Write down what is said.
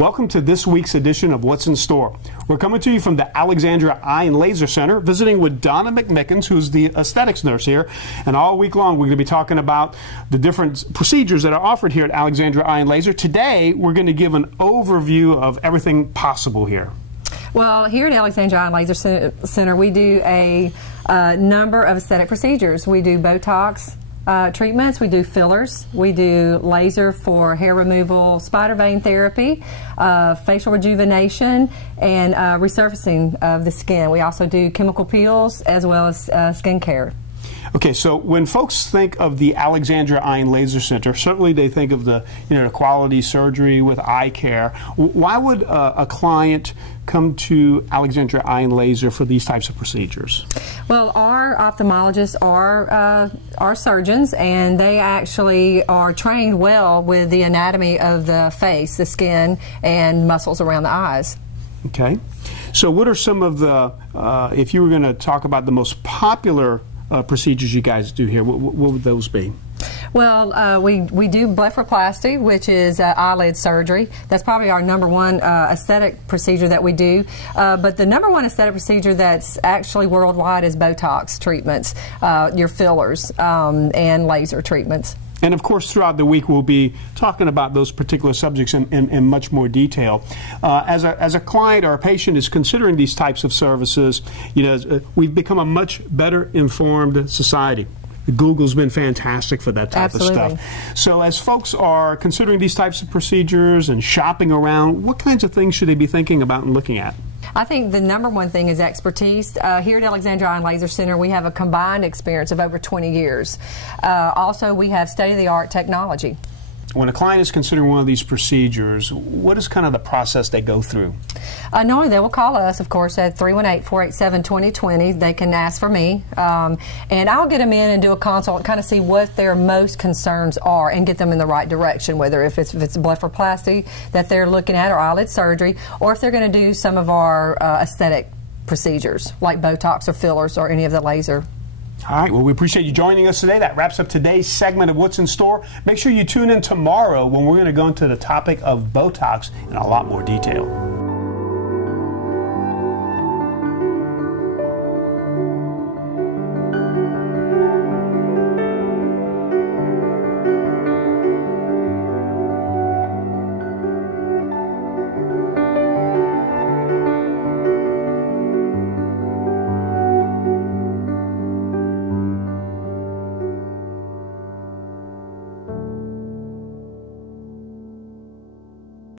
Welcome to this week's edition of What's in Store. We're coming to you from the Alexandria Eye and Laser Center, visiting with Donna McMickens, who's the aesthetics nurse here. And all week long, we're going to be talking about the different procedures that are offered here at Alexandria Eye and Laser. Today, we're going to give an overview of everything possible here. Well, here at Alexandria Eye and Laser Center, we do a number of aesthetic procedures. We do Botox treatments, we do fillers, we do laser for hair removal, spider vein therapy, facial rejuvenation, and resurfacing of the skin. We also do chemical peels as well as skin care. Okay, so when folks think of the Alexandria Eye and Laser Center, certainly they think of the quality surgery with eye care. Why would a client come to Alexandria Eye and Laser for these types of procedures? Well, our ophthalmologists are surgeons, and they actually are trained well with the anatomy of the face, the skin, and muscles around the eyes. Okay. So what are some of the, if you were going to talk about the most popular procedures you guys do here, what would those be? Well, we do blepharoplasty, which is eyelid surgery. That's probably our #1 aesthetic procedure that we do. But the #1 aesthetic procedure that's actually worldwide is Botox treatments, your fillers, and laser treatments. And of course, throughout the week, we'll be talking about those particular subjects in much more detail. As a client or a patient is considering these types of services, we've become a much better informed society. Google's been fantastic for that type of stuff. So as folks are considering these types of procedures and shopping around, what kinds of things should they be thinking about and looking at? I think the #1 thing is expertise. Here at Alexandria Eye and Laser Center, we have a combined experience of over 20 years. Also, we have state-of-the-art technology. When a client is considering one of these procedures, what is kind of the process they go through? Normally, they will call us, of course, at 318-487-2020. They can ask for me, and I'll get them in and do a consult and kind of see what their most concerns are and get them in the right direction, whether if it's blepharoplasty that they're looking at or eyelid surgery, or if they're going to do some of our aesthetic procedures like Botox or fillers or any of the laser. All right, well, we appreciate you joining us today. That wraps up today's segment of What's in Store. Make sure you tune in tomorrow when we're going to go into the topic of Botox in a lot more detail.